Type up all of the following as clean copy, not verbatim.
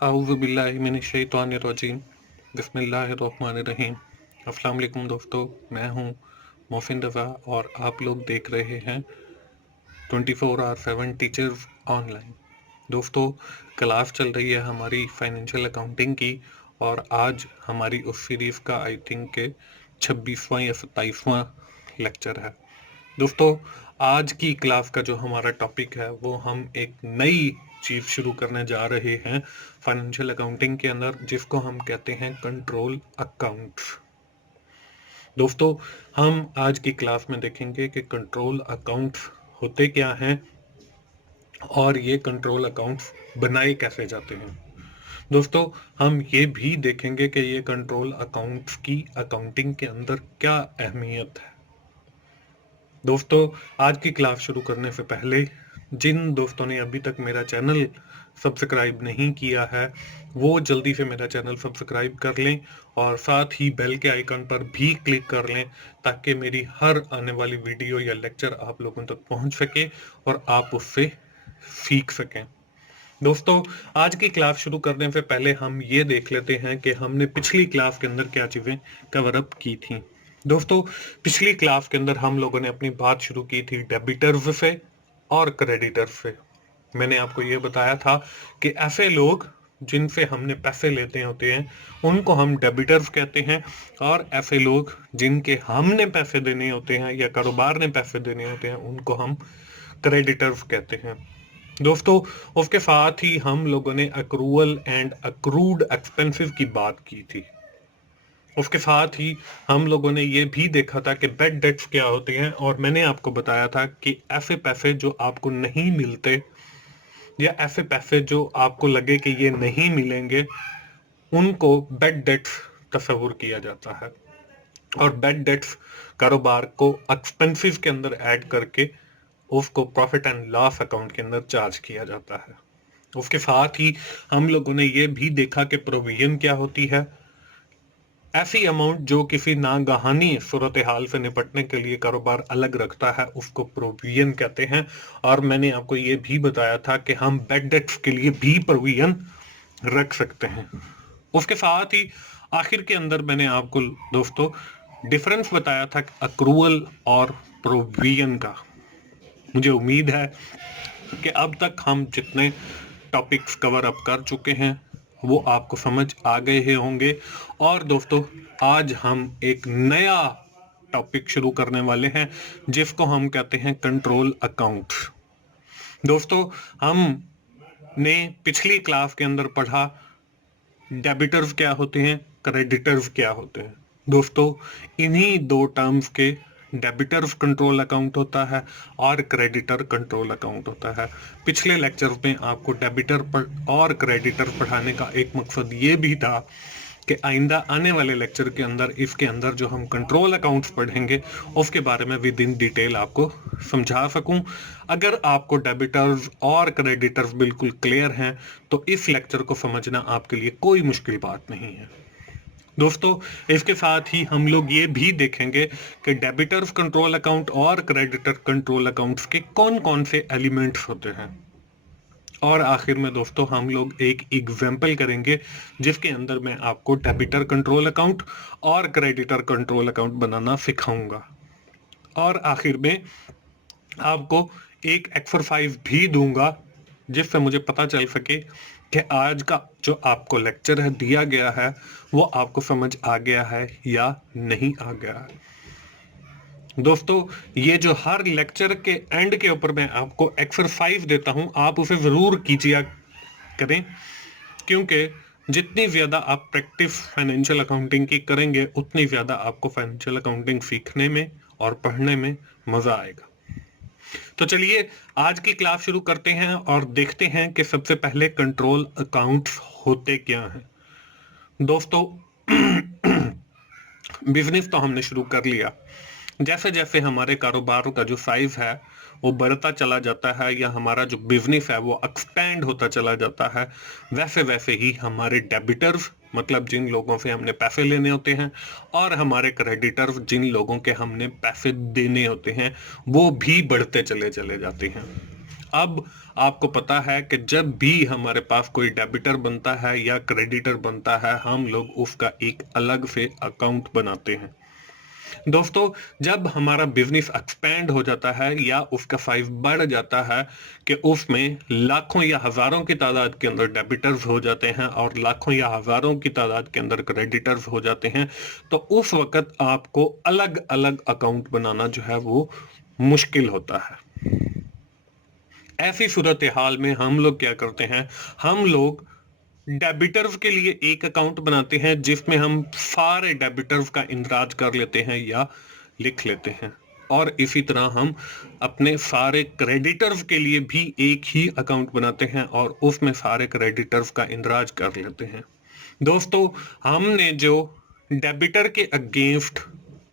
आऊज़ुबिल्लाहिमिनश्शैतानिर्रजीम बिस्मिल्लाहिर्रहमानिर्रहीम। अस्सलाम वालेकुम दोस्तों, मैं हूं मोहसिन रज़ा और आप लोग देख रहे हैं 24/7 टीचर्स ऑनलाइन। दोस्तों, क्लास चल रही है हमारी फाइनेंशियल अकाउंटिंग की और आज हमारी उस सीरीज़ का आई थिंक के 26वां या 27वां लेक्चर है। दोस्तों, आज की क्लास का जो हमारा टॉपिक है वो हम एक नई चीज़ शुरू करने जा रहे हैं फाइनेंशियल अकाउंटिंग के अंदर, जिसको हम कहते हैं कंट्रोल अकाउंट्स। दोस्तों, हम आज की क्लास में देखेंगे कि कंट्रोल अकाउंट्स होते क्या हैं और ये कंट्रोल अकाउंट्स बनाए कैसे जाते हैं। दोस्तों, हम ये भी देखेंगे कि ये कंट्रोल अकाउंट्स की अकाउंटिंग के अंदर क्या अहमियत है। दोस्तों, आज की क्लास शुरू करने से पहले जिन दोस्तों ने अभी तक मेरा चैनल सब्सक्राइब नहीं किया है वो जल्दी से मेरा चैनल सब्सक्राइब कर लें और साथ ही बेल के आइकन पर भी क्लिक कर लें ताकि मेरी हर आने वाली वीडियो या लेक्चर आप लोगों तक पहुंच सके और आप उससे सीख सकें। दोस्तों, आज की क्लास शुरू करने से पहले हम ये देख लेते हैं कि हमने पिछली क्लास के अंदर क्या चीज़ें कवर अप की थी। दोस्तों, पिछली क्लास के अंदर हम लोगों ने अपनी बात शुरू की थी डेबिटर्स से और क्रेडिटर्स से। मैंने आपको ये बताया था कि ऐसे लोग जिनसे हमने पैसे लेते होते हैं उनको हम डेबिटर्स कहते हैं और ऐसे लोग जिनके हमने पैसे देने होते हैं या कारोबार ने पैसे देने होते हैं उनको हम क्रेडिटर्स कहते हैं। दोस्तों, उसके साथ ही हम लोगों ने अक्रूवल एंड अक्रूड एक्सपेंसेस की बात की थी। उसके साथ ही हम लोगों ने ये भी देखा था कि बैड डेट्स क्या होते हैं और मैंने आपको बताया था कि ऐसे पैसे जो आपको नहीं मिलते या ऐसे पैसे जो आपको लगे कि ये नहीं मिलेंगे उनको बैड डेट्स तस्वुर किया जाता है और बैड डेट्स कारोबार को एक्सपेंसेस के अंदर ऐड करके उसको प्रॉफिट एंड लॉस अकाउंट के अंदर चार्ज किया जाता है। उसके साथ ही हम लोगों ने ये भी देखा कि प्रोविजन क्या होती है। ऐसी अमाउंट जो किसी नागहानी सूरत हाल से निपटने के लिए कारोबार अलग रखता है उसको प्रोविजन कहते हैं और मैंने आपको ये भी बताया था कि हम बैड डेट्स के लिए भी प्रोविजन रख सकते हैं। उसके साथ ही आखिर के अंदर मैंने आपको दोस्तों डिफरेंस बताया था अक्रूवल और प्रोविजन का। मुझे उम्मीद है कि अब तक हम जितने टॉपिक्स कवर अप कर चुके हैं वो आपको समझ आ गए ही होंगे और दोस्तों आज हम एक नया टॉपिक शुरू करने वाले हैं जिसको हम कहते हैं कंट्रोल अकाउंट्स। दोस्तों, हमने पिछली क्लास के अंदर पढ़ा डेबिटर्स क्या होते हैं, क्रेडिटर्स क्या होते हैं। दोस्तों, इन्हीं दो टर्म्स के डेबिटर्स कंट्रोल अकाउंट होता है और क्रेडिटर कंट्रोल अकाउंट होता है। पिछले लेक्चर में आपको डेबिटर और क्रेडिटर पढ़ाने का एक मकसद ये भी था कि आइंदा आने वाले लेक्चर के अंदर इसके अंदर जो हम कंट्रोल अकाउंट्स पढ़ेंगे उसके बारे में विद इन डिटेल आपको समझा सकूं। अगर आपको डेबिटर्स और क्रेडिटर्स बिल्कुल क्लियर हैं तो इस लेक्चर को समझना आपके लिए कोई मुश्किल बात नहीं है। दोस्तों, इसके साथ ही हम लोग ये भी देखेंगे कि डेबिटर्स कंट्रोल अकाउंट और क्रेडिटर कंट्रोल अकाउंट्स के कौन कौन से एलिमेंट्स होते हैं और आखिर में दोस्तों हम लोग एक एग्जाम्पल करेंगे जिसके अंदर मैं आपको डेबिटर कंट्रोल अकाउंट और क्रेडिटर कंट्रोल अकाउंट बनाना सिखाऊंगा और आखिर में आपको एक एक्सरसाइज भी दूंगा जिससे मुझे पता चल सके कि आज का जो आपको लेक्चर है दिया गया है वो आपको समझ आ गया है या नहीं आ गया है। दोस्तों, ये जो हर लेक्चर के एंड के ऊपर मैं आपको एक्सरसाइज देता हूं आप उसे जरूर कीजिए करें, क्योंकि जितनी ज्यादा आप प्रैक्टिस फाइनेंशियल अकाउंटिंग की करेंगे उतनी ज्यादा आपको फाइनेंशियल अकाउंटिंग सीखने में और पढ़ने में मजा आएगा। तो चलिए आज की क्लास शुरू करते हैं और देखते हैं कि सबसे पहले कंट्रोल अकाउंट्स होते क्या हैं। दोस्तों, बिजनेस तो हमने शुरू कर लिया। जैसे जैसे हमारे कारोबार का जो साइज है वो बढ़ता चला जाता है या हमारा जो बिजनेस है वो एक्सपेंड होता चला जाता है, वैसे वैसे ही हमारे डेबिटर्स मतलब जिन लोगों से हमने पैसे लेने होते हैं और हमारे क्रेडिटर्स जिन लोगों के हमने पैसे देने होते हैं वो भी बढ़ते चले चले जाते हैं। अब आपको पता है कि जब भी हमारे पास कोई डेबिटर बनता है या क्रेडिटर बनता है, हम लोग उसका एक अलग से अकाउंट बनाते हैं। दोस्तों, जब हमारा बिजनेस एक्सपेंड हो जाता है या उसका साइज बढ़ जाता है कि उसमें लाखों या हजारों की तादाद के अंदर डेबिटर्स हो जाते हैं और लाखों या हजारों की तादाद के अंदर क्रेडिटर्स हो जाते हैं, तो उस वक्त आपको अलग अलग अकाउंट बनाना जो है वो मुश्किल होता है। ऐसी सूरत हाल में हम लोग क्या करते हैं, हम लोग डेबिटर्स के लिए एक अकाउंट बनाते हैं जिसमें हम सारे डेबिटर्स का इंदराज कर लेते हैं या लिख लेते हैं, और इसी तरह हम अपने सारे क्रेडिटर्स के लिए भी एक ही अकाउंट बनाते हैं और उसमें सारे क्रेडिटर्स का इंदराज कर लेते हैं। दोस्तों, हमने जो डेबिटर के अगेंस्ट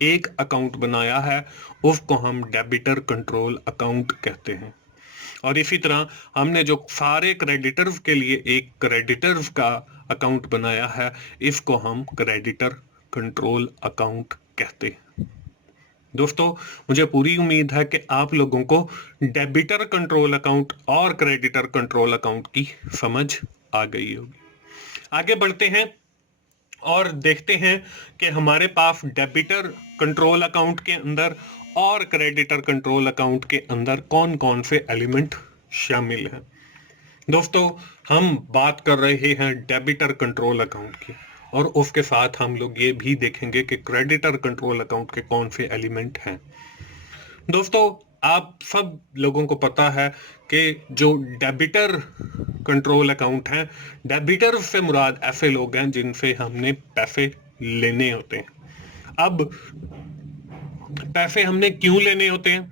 एक अकाउंट बनाया है उसको हम डेबिटर कंट्रोल अकाउंट कहते हैं, और इसी तरह हमने जो सारे क्रेडिटर्स के लिए एक क्रेडिटर्स का अकाउंट बनाया है इसको हम क्रेडिटर कंट्रोल अकाउंट कहते हैं। दोस्तों, मुझे पूरी उम्मीद है कि आप लोगों को डेबिटर कंट्रोल अकाउंट और क्रेडिटर कंट्रोल अकाउंट की समझ आ गई होगी। आगे बढ़ते हैं और देखते हैं कि हमारे पास डेबिटर कंट्रोल अकाउंट के अंदर और क्रेडिटर कंट्रोल अकाउंट के अंदर कौन कौन से एलिमेंट शामिल हैं। दोस्तों, हम बात कर रहे हैं डेबिटर कंट्रोल अकाउंट की, और उसके साथ हम लोग ये भी देखेंगे कि क्रेडिटर कंट्रोल अकाउंट के कौन से एलिमेंट हैं। दोस्तों, आप सब लोगों को पता है कि जो डेबिटर कंट्रोल अकाउंट है, डेबिटर से मुराद ऐसे लोग हैं जिनसे हमने पैसे लेने होते हैं। अब पैसे हमने क्यों लेने होते हैं?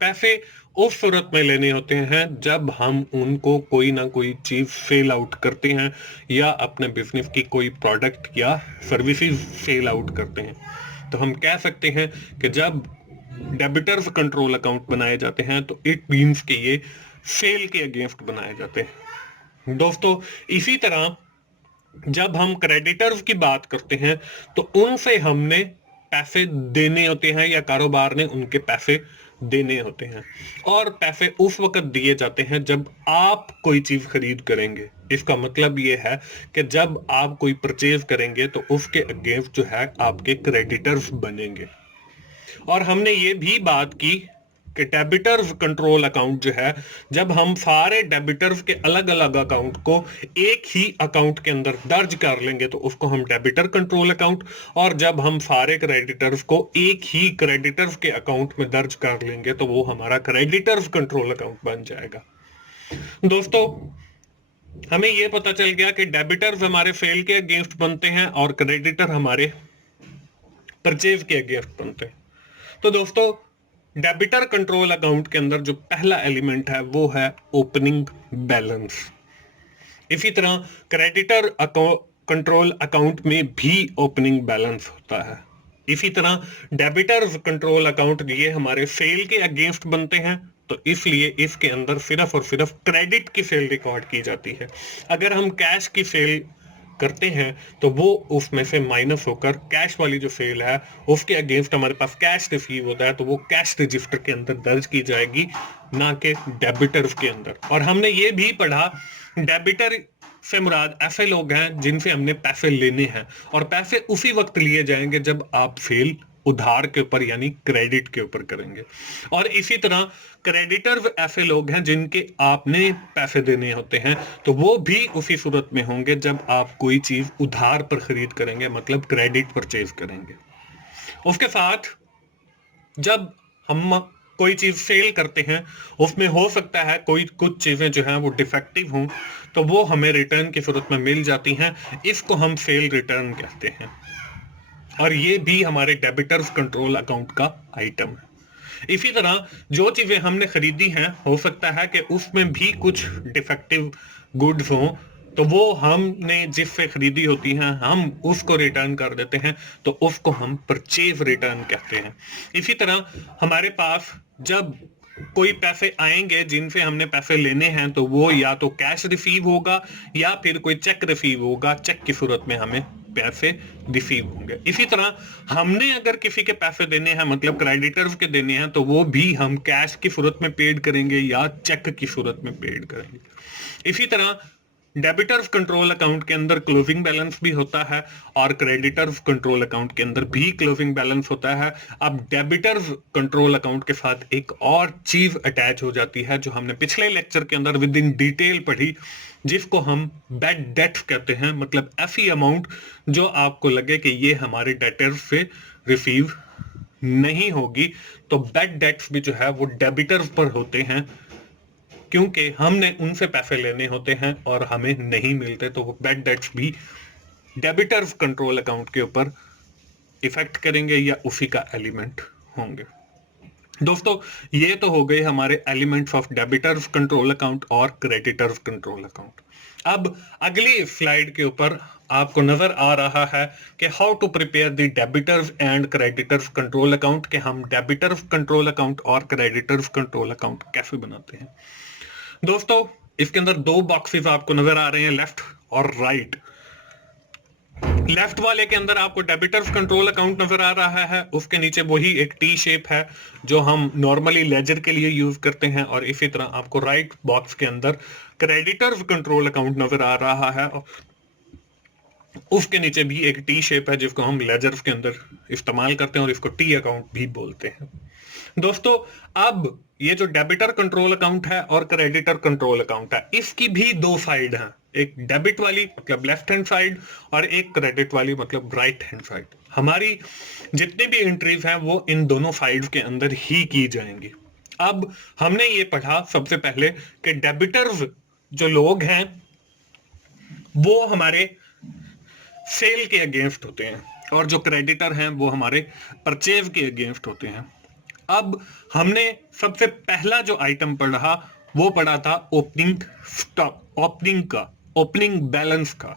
पैसे उस सूरत में लेने होते हैं जब हम उनको कोई ना कोई चीज सेल आउट करते हैं या अपने बिजनेस की कोई प्रोडक्ट या सर्विसेज सेल आउट करते हैं। तो हम कह सकते हैं कि जब डेबिटर्स कंट्रोल अकाउंट बनाए जाते हैं तो इट मींस कि ये सेल के अगेंस्ट बनाए जाते हैं। दोस्तों, इसी तरह जब हम क्रेडिटर्स की बात करते हैं तो उनसे हमने पैसे देने होते हैं या कारोबार ने उनके पैसे देने होते हैं, और पैसे उस वक्त दिए जाते हैं जब आप कोई चीज खरीद करेंगे। इसका मतलब ये है कि जब आप कोई परचेज करेंगे तो उसके अगेंस्ट जो है आपके क्रेडिटर्स बनेंगे। और हमने ये भी बात की कि डेबिटर्स कंट्रोल अकाउंट जो है, जब हम सारे डेबिटर्स के अलग अलग अकाउंट को एक ही अकाउंट के अंदर दर्ज कर लेंगे तो उसको हम डेबिटर कंट्रोल अकाउंट, और जब हम सारे क्रेडिटर्स को एक ही क्रेडिटर्स के अकाउंट में दर्ज कर लेंगे तो वो हमारा क्रेडिटर्स कंट्रोल अकाउंट बन जाएगा। दोस्तों, हमें यह पता चल गया कि डेबिटर्स हमारे सेल के अगेंस्ट बनते हैं और क्रेडिटर हमारे परचेज के अगेंस्ट बनते हैं। तो दोस्तों, डेबिटर कंट्रोल अकाउंट के अंदर जो पहला एलिमेंट है वो है ओपनिंग बैलेंस। इसी तरह क्रेडिटर कंट्रोल अकाउंट में भी ओपनिंग बैलेंस होता है। इसी तरह डेबिटर कंट्रोल अकाउंट ये हमारे सेल के अगेंस्ट बनते हैं, तो इसलिए इसके अंदर सिर्फ और सिर्फ क्रेडिट की सेल रिकॉर्ड की जाती है। अगर हम कैश की सेल करते हैं तो वो उसमें से माइनस होकर कैश वाली जो सेल है उसके अगेंस्ट हमारे पास कैश रिसीव होता है, तो वो कैश रजिस्टर के अंदर दर्ज की जाएगी, ना कि डेबिटर्स के अंदर। और हमने ये भी पढ़ा, डेबिटर से मुराद ऐसे लोग हैं जिनसे हमने पैसे लेने हैं, और पैसे उसी वक्त लिए जाएंगे जब आप सेल उधार के ऊपर यानी क्रेडिट के ऊपर करेंगे। और इसी तरह क्रेडिटर्स ऐसे लोग हैं जिनके आपने पैसे देने होते हैं, तो वो भी उसी सूरत में होंगे जब आप कोई चीज उधार पर खरीद करेंगे, मतलब क्रेडिट परचेज करेंगे। उसके साथ जब हम कोई चीज सेल करते हैं उसमें हो सकता है कोई कुछ चीजें जो हैं वो डिफेक्टिव हों, तो वो हमें रिटर्न की सूरत में मिल जाती हैं। इसको हम सेल रिटर्न कहते हैं, और ये भी हमारे डेबिटर्स कंट्रोल अकाउंट का आइटम है। इसी तरह जो चीजें हमने खरीदी हैं हो सकता है कि उसमें भी कुछ डिफेक्टिव गुड्स हों, तो वो हमने जिससे खरीदी होती हैं हम उसको रिटर्न कर देते हैं, तो उसको हम परचेज रिटर्न कहते हैं। इसी तरह हमारे पास जब कोई पैसे आएंगे जिनसे हमने पैसे लेने हैं, तो वो या तो कैश रिसीव होगा या फिर कोई चेक रिसीव होगा, चेक की सूरत में हमें पैसे रिसीव होंगे। इसी तरह हमने अगर किसी के पैसे देने हैं, मतलब क्रेडिटर्स के देने हैं, तो वो भी हम कैश की सूरत में पेड करेंगे या चेक की सूरत में पेड करेंगे। इसी तरह डेबिटर्स कंट्रोल अकाउंट के अंदर क्लोजिंग बैलेंस भी होता है और क्रेडिटर्स कंट्रोल अकाउंट के अंदर भी क्लोजिंग बैलेंस होता है। अब डेबिटर्स कंट्रोल अकाउंट के साथ एक और चीज अटैच हो जाती है जो हमने पिछले लेक्चर के अंदर विद इन डिटेल पढ़ी, जिसको हम बैड डेट्स कहते हैं। मतलब ऐसी अमाउंट जो आपको लगे कि ये हमारे डेटर्स से रिसीव नहीं होगी, तो बैड डेट्स भी जो है वो डेबिटर्स पर होते हैं, क्योंकि हमने उनसे पैसे लेने होते हैं और हमें नहीं मिलते, तो वो बैड डेट्स भी डेबिटर्स कंट्रोल अकाउंट के ऊपर इफेक्ट करेंगे या उसी का एलिमेंट होंगे। दोस्तों, ये तो हो गए हमारे elements of debtors control account और क्रेडिटर्स कंट्रोल अकाउंट। अब अगली स्लाइड के ऊपर आपको नजर आ रहा है कि how to prepare the debtors and creditors control account, के हम डेबिटर्स कंट्रोल अकाउंट और क्रेडिटर्स कंट्रोल अकाउंट कैसे बनाते हैं। दोस्तों, इसके अंदर दो बॉक्सेस आपको नजर आ रहे हैं, लेफ्ट और राइट। लेफ्ट वाले के अंदर आपको डेबिटर्स कंट्रोल अकाउंट नजर आ रहा है, उसके नीचे वही एक टी शेप है जो हम नॉर्मली लेजर के लिए यूज करते हैं, और इसी तरह आपको राइट बॉक्स के अंदर क्रेडिटर्स कंट्रोल अकाउंट नजर आ रहा है, उसके नीचे भी एक टी शेप है जिसको हम लेजर के अंदर इस्तेमाल करते हैं और इसको टी अकाउंट भी बोलते हैं। दोस्तों, अब ये जो डेबिटर कंट्रोल अकाउंट है और क्रेडिटर कंट्रोल अकाउंट है, इसकी भी दो साइड हैं, एक डेबिट वाली मतलब लेफ्ट हैंड साइड और एक क्रेडिट वाली मतलब राइट हैंड साइड। हमारी जितनी भी एंट्रीज हैं वो इन दोनों साइड के अंदर ही की जाएंगी। अब हमने ये पढ़ा सबसे पहले कि डेबिटर्स जो लोग हैं वो हमारे सेल के अगेंस्ट होते हैं और जो क्रेडिटर हैं वो हमारे परचेज के अगेंस्ट होते हैं। अब हमने सबसे पहला जो आइटम पढ़ा वो पढ़ा था ओपनिंग स्टॉक, ओपनिंग बैलेंस का।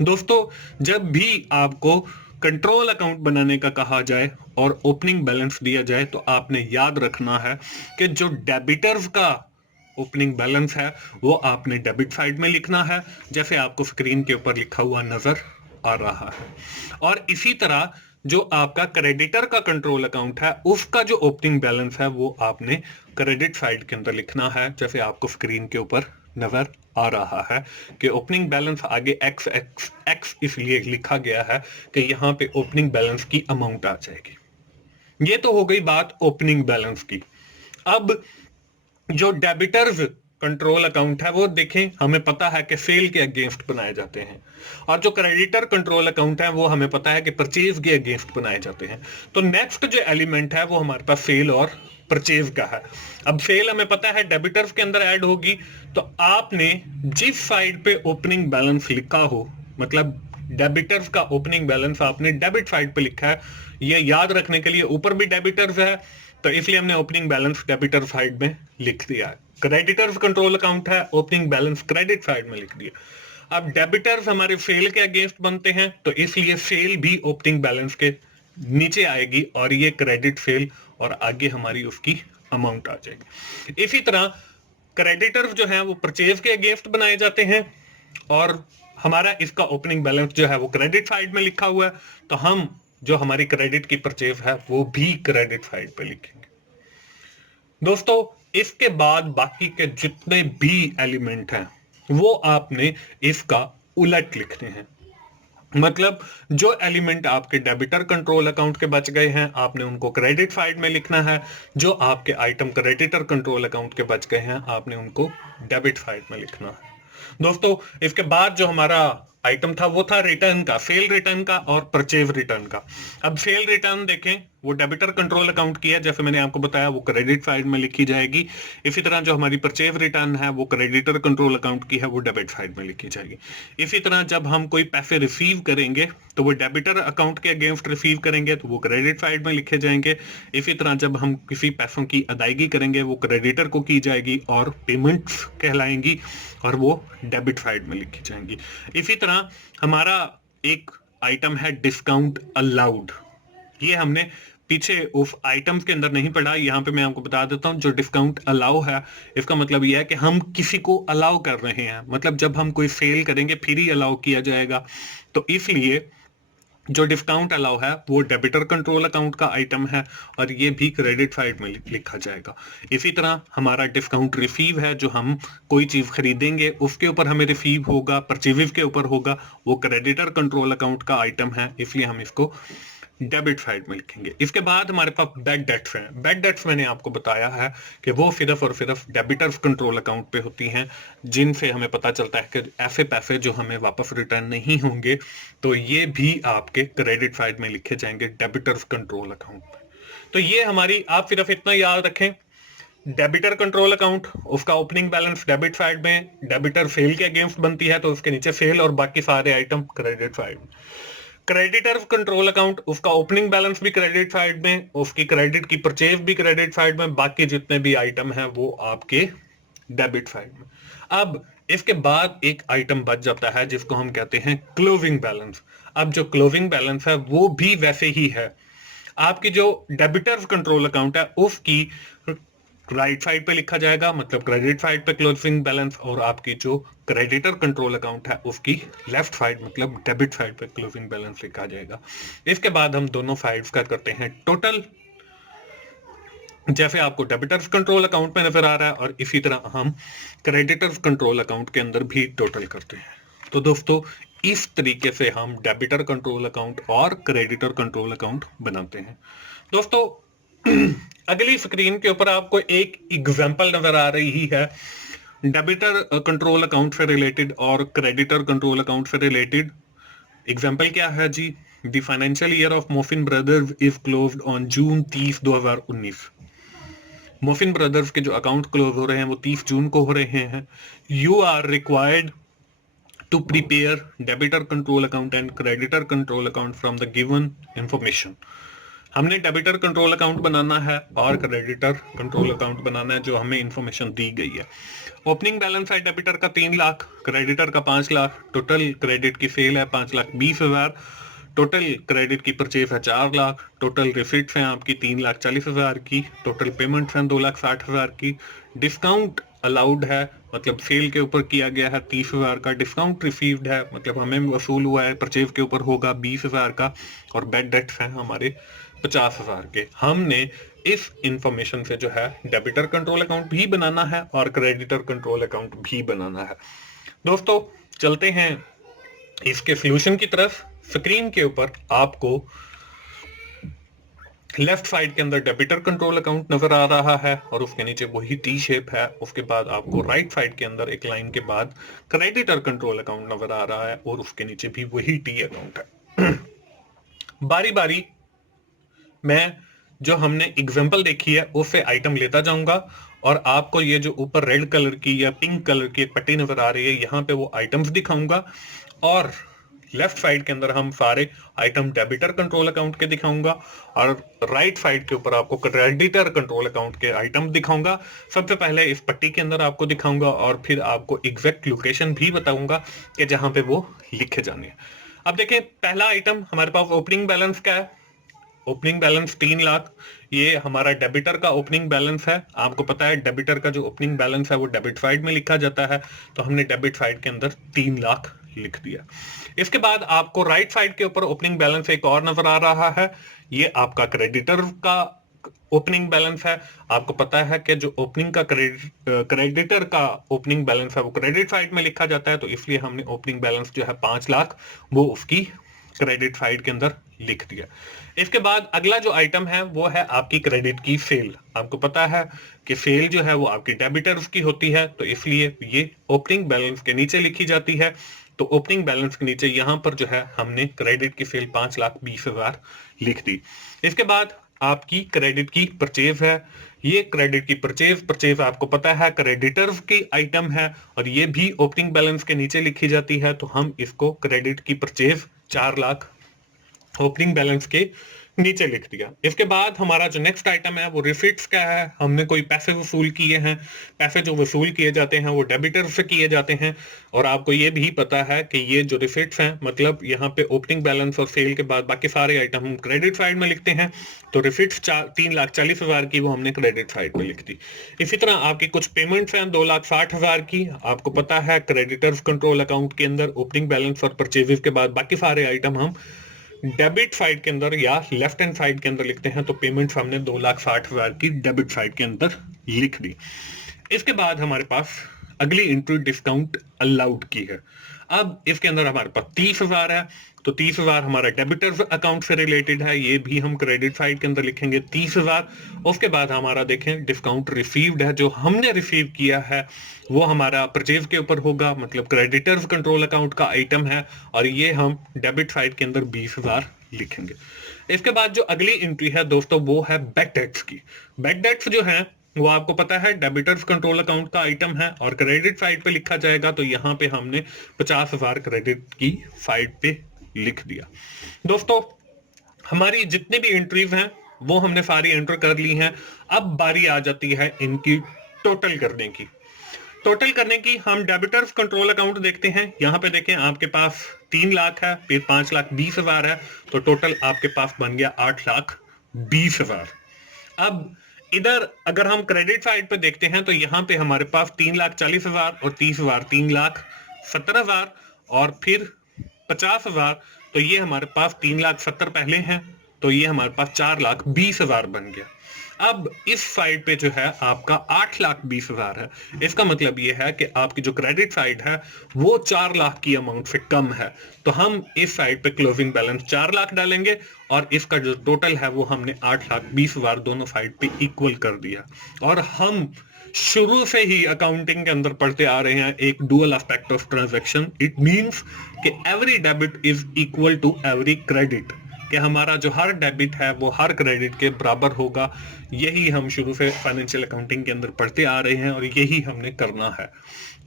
दोस्तों, जब भी आपको कंट्रोल अकाउंट बनाने का कहा जाए और ओपनिंग बैलेंस दिया जाए तो आपने याद रखना है कि जो डेबिटर्स का ओपनिंग बैलेंस है वो आपने डेबिट साइड में लिखना है, जैसे आपको स्क्रीन के ऊपर लिखा हुआ नजर आ रहा है। और इसी तरह जो आपका क्रेडिटर का कंट्रोल अकाउंट है उसका जो ओपनिंग बैलेंस है वो आपने क्रेडिट साइड के अंदर लिखना है, जैसे आपको स्क्रीन के ऊपर नजर आ रहा है कि ओपनिंग बैलेंस आगे एक्स एक्स एक्स इसलिए लिखा गया है कि यहां पे ओपनिंग बैलेंस की अमाउंट आ जाएगी। ये तो हो गई बात ओपनिंग बैलेंस की। अब जो डेबिटर्स कंट्रोल अकाउंट है वो देखें, हमें पता है कि सेल के अगेंस्ट बनाए जाते हैं, और जो क्रेडिटर कंट्रोल अकाउंट है वो हमें पता है कि परचेज के अगेंस्ट बनाए जाते हैं। तो नेक्स्ट जो एलिमेंट है वो हमारे पास सेल और परचेज का है। अब सेल हमें पता है डेबिटर्स के अंदर ऐड होगी, तो आपने जिस साइड पे ओपनिंग बैलेंस लिखा हो, मतलब डेबिटर्स का ओपनिंग बैलेंस आपने डेबिट साइड पे लिखा है, ये याद रखने के लिए ऊपर भी डेबिटर्स है तो इसलिए हमने ओपनिंग बैलेंस डेबिटर साइड में लिख दिया है। क्रेडिटर्स कंट्रोल अकाउंट है, ओपनिंग बैलेंस क्रेडिट साइड में लिख दिया। अब डेबिटर्स हमारे सेल के अगेंस्ट बनते हैं तो इसलिए सेल भी ओपनिंग बैलेंस के नीचे आएगी और ये क्रेडिट सेल और आगे हमारी उसकी अमाउंट आ जाएगी। इसी तरह क्रेडिटर्स जो है वो परचेज के अगेंस्ट बनाए जाते हैं और हमारा इसका ओपनिंग बैलेंस जो है वो क्रेडिट साइड में लिखा हुआ है, तो हम जो हमारी क्रेडिट की परचेज है वो भी क्रेडिट साइड पे लिखेंगे। दोस्तों, इसके बाद बाकी के जितने भी एलिमेंट हैं वो आपने इसका उलट लिखने हैं। मतलब जो एलिमेंट आपके डेबिटर कंट्रोल अकाउंट के बच गए हैं आपने उनको क्रेडिट साइड में लिखना है, जो आपके आइटम क्रेडिटर कंट्रोल अकाउंट के बच गए हैं आपने उनको डेबिट साइड में लिखना है। दोस्तों, इसके बाद जो हमारा आइटम था वो था रिटर्न का, सेल रिटर्न का और परचेज रिटर्न का। अब सेल रिटर्न देखें, वो डेबिटर कंट्रोल अकाउंट की है, जैसे मैंने आपको बताया वो क्रेडिट साइड में लिखी जाएगी। इसी तरह जो हमारी परचेज रिटर्न है वो क्रेडिटर कंट्रोल अकाउंट की है, वो डेबिट साइड में लिखी जाएगी। इसी तरह जब हम कोई पैसे रिसीव करेंगे तो वो डेबिटर अकाउंट के अगेंस्ट रिसीव करेंगे तो वो क्रेडिट साइड में लिखे जाएंगे। इसी तरह जब हम किसी पैसों की अदायगी करेंगे वो क्रेडिटर को की जाएगी और पेमेंट्स कहलाएंगी और वो डेबिट साइड में लिखी जाएंगी। इसी तरह हमारा एक आइटम है डिस्काउंट अलाउड, ये हमने पीछे उस आइटम्स के अंदर नहीं पढ़ा, यहाँ पे मैं आपको बता देता हूँ। जो डिस्काउंट अलाउ है इसका मतलब यह है कि हम किसी को अलाउ कर रहे हैं, मतलब जब हम कोई सेल करेंगे फिर ही अलाउ किया जाएगा। तो इसलिए जो डिस्काउंट अलाउ है वो डेबिटर कंट्रोल अकाउंट का आइटम है और ये भी क्रेडिट साइड में लिखा जाएगा। इसी तरह हमारा डिस्काउंट रिसीव है, जो हम कोई चीज खरीदेंगे उसके ऊपर हमें रिसीव होगा, परचेजेस के ऊपर होगा, वो क्रेडिटर कंट्रोल अकाउंट का आइटम है, इसलिए हम इसको डेबिट साइड में लिखेंगे। इसके बाद हमारे पास बैड डेट्स हैं। बैड डेट्स मैंने आपको बताया है कि वो सिर्फ और सिर्फ डेबिटर्स कंट्रोल अकाउंट पे होती हैं, जिनसे हमें पता चलता है कि ऐसे पैसे जो हमें वापस रिटर्न नहीं होंगे, तो ये भी आपके क्रेडिट साइड में लिखे जाएंगे डेबिटर्स कंट्रोल अकाउंट में। तो ये हमारी, आप सिर्फ इतना याद रखें, डेबिटर कंट्रोल अकाउंट, उसका ओपनिंग बैलेंस डेबिट साइड में, डेबिटर सेल के अगेंस्ट बनती है तो उसके नीचे सेल और बाकी सारे आइटम क्रेडिट साइड में। क्रेडिटर कंट्रोल अकाउंट, उसका ओपनिंग बैलेंस भी क्रेडिट साइड में, उसकी क्रेडिट की परचेज भी क्रेडिट साइड में, बाकी जितने भी आइटम हैं वो आपके डेबिट साइड में। अब इसके बाद एक आइटम बच जाता है जिसको हम कहते हैं क्लोजिंग बैलेंस। अब जो क्लोजिंग बैलेंस है वो भी वैसे ही है, आपकी जो डेबिटर्स कंट्रोल अकाउंट है उसकी राइट साइड पे लिखा जाएगा, मतलब क्रेडिट साइड पे क्लोजिंग बैलेंस, और आपकी जो क्रेडिटर कंट्रोल अकाउंट है उसकी लेफ्ट साइड मतलब डेबिट साइड पे क्लोजिंग बैलेंस लिखा जाएगा। इसके बाद हम दोनों साइड्स का करते हैं टोटल, जैसे आपको डेबिटर्स कंट्रोल अकाउंट में नजर आ रहा है, और इसी तरह हम क्रेडिटर्स कंट्रोल अकाउंट के अंदर भी टोटल करते हैं। तो दोस्तों इस तरीके से हम डेबिटर कंट्रोल अकाउंट और क्रेडिटर कंट्रोल अकाउंट बनाते हैं। दोस्तों अगली स्क्रीन के ऊपर आपको एक एग्जांपल नजर आ रही है डेबिटर कंट्रोल अकाउंट से रिलेटेड और क्रेडिटर कंट्रोल अकाउंट से रिलेटेड। एग्जांपल क्या है जी? The financial year of Mofin brothers is closed on June 30, 2019। Mofin brothers के जो अकाउंट क्लोज हो रहे हैं वो 30 जून को हो रहे हैं। You are required to prepare debtor control account and creditor control account from the given information. हमने डेबिटर कंट्रोल अकाउंट बनाना है और क्रेडिटर कंट्रोल अकाउंट बनाना है जो हमें इंफॉर्मेशन दी गई है। ओपनिंग बैलेंस है डेबिटर का 3 लाख, क्रेडिटर का 5 लाख, टोटल क्रेडिट की सेल है 5,20,000, टोटल क्रेडिट की परचेज है 4 लाख, टोटल रिसिट्स हैं आपकी 3,40,000 की, टोटल पेमेंट्स हैं 2,60,000 की, डिस्काउंट अलाउड है मतलब सेल के ऊपर किया गया है 30,000 का, डिस्काउंट रिसीव्ड है मतलब हमें वसूल हुआ है परचेज के ऊपर होगा 20,000 का, और बैड डेट्स हैं हमारे 50,000 के। हमने इस इंफॉर्मेशन से जो है डेबिटर कंट्रोल अकाउंट भी बनाना है और क्रेडिटर कंट्रोल अकाउंट भी बनाना है। दोस्तों चलते हैं इसके सॉल्यूशन की तरफ। स्क्रीन के ऊपर आपको लेफ्ट साइड के अंदर डेबिटर कंट्रोल अकाउंट नजर आ रहा है और उसके नीचे वही टी शेप है। उसके बाद आपको राइट साइड के अंदर एक लाइन के बाद क्रेडिटर कंट्रोल अकाउंट नजर आ रहा है और उसके नीचे भी वही टी अकाउंट है। बारी बारी मैं जो हमने एग्जांपल देखी है उससे आइटम लेता जाऊंगा और आपको ये जो ऊपर रेड कलर की या पिंक कलर की एक पट्टी नजर आ रही है यहाँ पे वो आइटम्स दिखाऊंगा, और लेफ्ट साइड के अंदर हम सारे आइटम डेबिटर कंट्रोल अकाउंट के दिखाऊंगा और राइट साइड के ऊपर आपको क्रेडिटर कंट्रोल अकाउंट के आइटम दिखाऊंगा। सबसे पहले इस पट्टी के अंदर आपको दिखाऊंगा और फिर आपको एग्जैक्ट लोकेशन भी बताऊंगा कि जहां पे वो लिखे जाने हैं। अब देखें पहला आइटम हमारे पास ओपनिंग बैलेंस का है। ओपनिंग बैलेंस 3 लाख, ये हमारा डेबिटर का ओपनिंग बैलेंस है। आपको पता है डेबिटर का जो ओपनिंग बैलेंस है वो डेबिट साइड में लिखा जाता है, तो हमने डेबिट साइड के अंदर 3 लाख लिख दिया। इसके बाद आपको राइट साइड के ऊपर ओपनिंग बैलेंस एक और नजर आ रहा है, ये आपका क्रेडिटर का ओपनिंग बैलेंस है। आपको पता है कि जो ओपनिंग का क्रेडिटर का ओपनिंग बैलेंस है वो क्रेडिट साइड में लिखा जाता है, तो इसलिए हमने ओपनिंग बैलेंस जो है 5 लाख वो उसकी क्रेडिट साइड के अंदर लिख दिया। इसके बाद अगला जो आइटम है वो है आपकी क्रेडिट की सेल। आपको पता है कि सेल जो है वो आपकी डेबिटर्स की होती है, तो इसलिए ये ओपनिंग बैलेंस के नीचे लिखी जाती है। तो ओपनिंग बैलेंस के नीचे यहां पर जो है हमने क्रेडिट की सेल 5,20,000 लिख दी। इसके बाद आपकी क्रेडिट की परचेज है, ये क्रेडिट की परचेज आपको पता है क्रेडिटर्स की आइटम है और ये भी ओपनिंग बैलेंस के नीचे लिखी जाती है, तो हम इसको क्रेडिट की परचेज 4 लाख ओपनिंग बैलेंस के नीचे लिख दिया। इसके बाद हमारा जो नेक्स्ट आइटम है वो रिसिट्स का है। हमने कोई पैसे वसूल किए हैं, पैसे जो वसूल किए जाते हैं वो डेबिटर से किए जाते हैं, और आपको ये भी पता है कि ये जो रिसिट्स हैं मतलब यहाँ पे ओपनिंग बैलेंस और सेल के बाद बाकी सारे आइटम हम क्रेडिट साइड में लिखते हैं, तो रिसिट्स 3,40,000 की वो हमने क्रेडिट साइड में लिख दी। इसी तरह आपकी कुछ पेमेंट्स हैं 2,60,000 की। आपको पता है क्रेडिटर्स कंट्रोल अकाउंट के अंदर ओपनिंग बैलेंस और परचेजेस के बाद बाकी सारे आइटम हम डेबिट साइड के अंदर या लेफ्ट हैंड साइड के अंदर लिखते हैं, तो पेमेंट हमने 2,60,000 की डेबिट साइड के अंदर लिख दी। इसके बाद हमारे पास अगली एंट्री डिस्काउंट अलाउड की है। अब इसके अंदर हमारे पास 30,000 है, तो 30,000 हमारा डेबिटर्स अकाउंट से रिलेटेड है, ये भी हम क्रेडिट साइड के अंदर लिखेंगे 30,000। उसके बाद हमारा देखें डिस्काउंट रिसीव्ड है, जो हमने रिसीव किया है वो हमारा परचेज के ऊपर होगा, मतलब क्रेडिटर्स कंट्रोल अकाउंट का आइटम है, और ये हम डेबिट साइड के अंदर 20,000 लिखेंगे। इसके बाद जो अगली एंट्री है दोस्तों वो है बैड डेट्स की। बैड डेट्स जो है वो आपको पता है डेबिटर्स कंट्रोल अकाउंट का आइटम है और क्रेडिट साइड पे लिखा जाएगा, तो यहाँ पे हमने 50,000 क्रेडिट की साइड पे लिख दिया। दोस्तों हमारी जितनी भी एंट्रीज हैं वो हमने सारी एंटर कर ली हैं। अब बारी आ जाती है इनकी टोटल करने की। टोटल करने की हम डेबिटर्स कंट्रोल अकाउंट देखते हैं। यहाँ पे देखें आपके पास 3 लाख है, फिर 5,20,000 है, तो टोटल आपके पास बन गया 8,20,000। अब इधर अगर हम क्रेडिट साइड पे देखते हैं तो यहाँ पे हमारे पास 3,40,000 और 30,000 3,70,000 और फिर 50,000, तो ये हमारे पास 3,70,000 पहले हैं, तो ये हमारे पास 4,20,000 बन गया। अब इस साइड पे जो है आपका 8,20,000 है। इसका मतलब ये है कि आपकी जो क्रेडिट साइड है वो 4 लाख की अमाउंट से कम है, तो हम इस साइड पे क्लोजिंग बैलेंस 4 लाख डालेंगे और इसका जो टोटल है वो हमने 8,20,000 दोनों साइड पे इक्वल कर दिया। और हम शुरू से ही अकाउंटिंग के अंदर पढ़ते आ रहे हैं एक dual aspect of transaction. It means कि every debit is equal to every credit, कि हमारा जो हर डेबिट है वो हर क्रेडिट के बराबर होगा। यही हम शुरू से फाइनेंशियल अकाउंटिंग के अंदर पढ़ते आ रहे हैं और यही हमने करना है।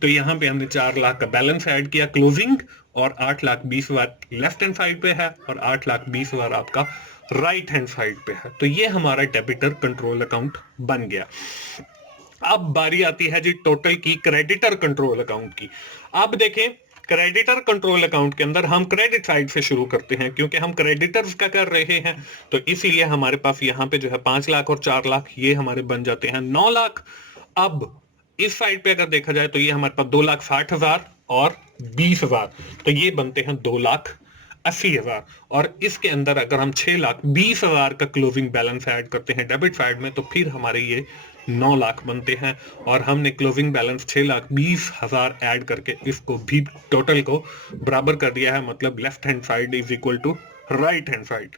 तो यहाँ पे हमने 4 लाख का बैलेंस ऐड किया क्लोजिंग, और 8,20,000 लेफ्ट हैंड साइड पे है और 8,20,000 आपका राइट हैंड साइड पे है। तो ये हमारा डेबिटर कंट्रोल अकाउंट बन गया। अब बारी आती है जी टोटल की क्रेडिटर कंट्रोल अकाउंट की। अब देखें क्रेडिटर कंट्रोल अकाउंट के अंदर हम क्रेडिट साइड से शुरू करते हैं, क्योंकि हम क्रेडिटर्स का कर रहे हैं, तो इसलिए हमारे पास यहाँ पे जो है 5 लाख और 4 लाख ये हमारे बन जाते हैं 9 लाख। अब इस साइड पे अगर देखा जाए तो ये हमारे पास 2,60,000 और 20,000, तो ये बनते हैं 2,80,000। और इसके अंदर अगर हम 6,20,000 का क्लोजिंग बैलेंस ऐड करते हैं डेबिट साइड में, तो फिर हमारे ये 9 लाख बनते हैं। और हमने क्लोजिंग बैलेंस 6,20,000 ऐड करके इसको भी टोटल को बराबर कर दिया है, मतलब left hand side is equal to right hand side.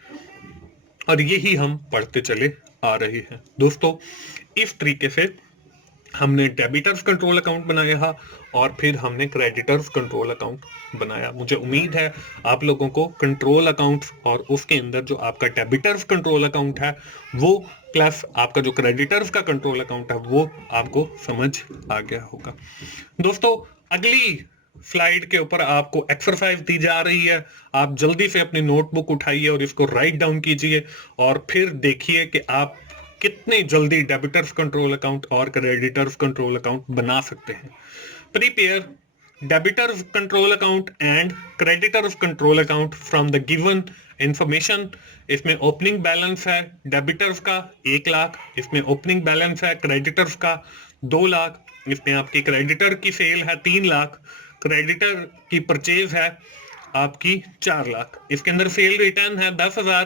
और यही हम पढ़ते चले आ रहे हैं। दोस्तों इस तरीके से हमने डेबिटर्स कंट्रोल अकाउंट बनाया और फिर हमने क्रेडिटर्स कंट्रोल अकाउंट बनाया। मुझे उम्मीद है आप लोगों को कंट्रोल अकाउंट और उसके अंदर जो आपका डेबिटर्स कंट्रोल अकाउंट है वो प्लस आपका जो क्रेडिटर्स का कंट्रोल अकाउंट है वो आपको समझ आ गया होगा। दोस्तों अगली स्लाइड के ऊपर आपको एक्सरसाइज दी जा रही है। आप जल्दी से अपनी नोटबुक उठाइए और इसको राइट डाउन कीजिए और फिर देखिए कि आप कितने जल्दी डेबिटर्स कंट्रोल अकाउंट और क्रेडिटर्स कंट्रोल अकाउंट बना सकते हैं। Prepare debtors control account and creditors control account from the given information. इसमें ओपनिंग बैलेंस है डेबिटर्स का 1 लाख, इसमें ओपनिंग बैलेंस है क्रेडिटर्स का 2 लाख, इसमें आपकी क्रेडिटर की सेल है 3 लाख, क्रेडिटर की परचेज है आपकी 4 लाख, इसके अंदर सेल रिटर्न है 10,000,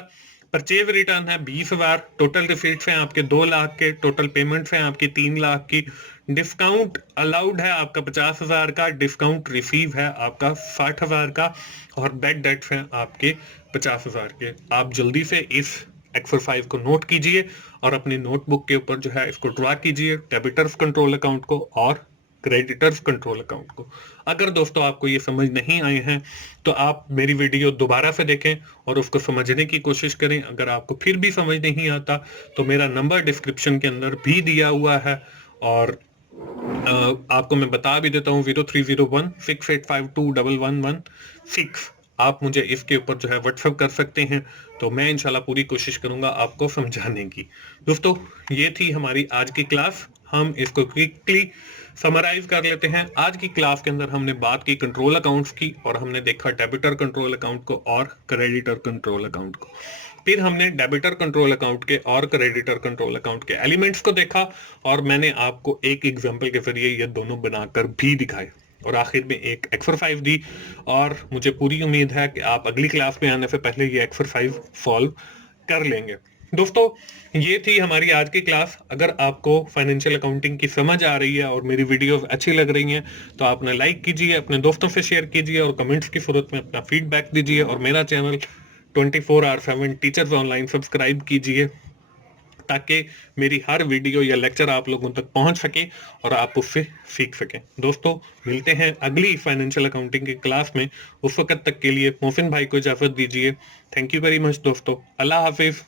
परचेज रिटर्न है 20,000, टोटल रिसीट्स हैं आपके 2 लाख के, टोटल पेमेंट्स हैं आपकी 3 लाख की, डिस्काउंट अलाउड है आपका 50,000 का, डिस्काउंट रिसीव है आपका 60,000 का, और बैड डेट्स हैं आपके 50,000 के। आप जल्दी से इस एक्सरसाइज को नोट कीजिए और अपनी नोटबुक के ऊपर जो है इसको ड्रा कीजिए, डेबिटर्स कंट्रोल अकाउंट को और क्रेडिटर्स कंट्रोल अकाउंट को। अगर दोस्तों आपको ये समझ नहीं आए हैं तो आप मेरी वीडियो दोबारा से देखें और उसको समझने की कोशिश करें। अगर आपको फिर भी समझ नहीं आता तो मेरा नंबर डिस्क्रिप्शन के अंदर भी दिया हुआ है, और आपको मैं बता भी देता हूँ 030168521116। आप मुझे इसके ऊपर जो है व्हाट्सएप कर सकते हैं, तो मैं इंशाल्लाह पूरी कोशिश करूंगा आपको समझाने की। दोस्तों ये थी हमारी आज की क्लास, हम इसको क्विकली समराइज कर लेते हैं। आज की क्लास के अंदर हमने बात की कंट्रोल अकाउंट्स की और हमने देखा डेबिटर कंट्रोल अकाउंट को और क्रेडिटर कंट्रोल अकाउंट को। फिर हमने डेबिटर कंट्रोल अकाउंट के और क्रेडिटर कंट्रोल अकाउंट के एलिमेंट्स को देखा और मैंने आपको एक एग्जांपल के जरिए ये दोनों बनाकर भी दिखाए। और आखिर में एक एक्सरसाइज दी, और मुझे पूरी उम्मीद है कि आप अगली क्लास में आने से पहले ये एक्सरसाइज सॉल्व कर लेंगे। दोस्तों, ये थी हमारी आज की क्लास। अगर आपको फाइनेंशियल अकाउंटिंग की समझ आ रही है और मेरी वीडियोस अच्छी लग रही हैं तो आपने लाइक कीजिए, अपने दोस्तों से शेयर कीजिए और कमेंट्स की सूरत में अपना फीडबैक दीजिए, और मेरा चैनल 24/7 टीचर्स ऑनलाइन सब्सक्राइब कीजिए ताकि मेरी हर वीडियो या लेक्चर आप लोगों तक पहुंच सके और आप उससे सीख सकें। दोस्तों, मिलते हैं अगली फाइनेंशियल अकाउंटिंग की क्लास में। उस वक्त तक के लिए मोहसिन भाई को इजाजत दीजिए। थैंक यू वेरी मच दोस्तों। अल्लाह हाफिज।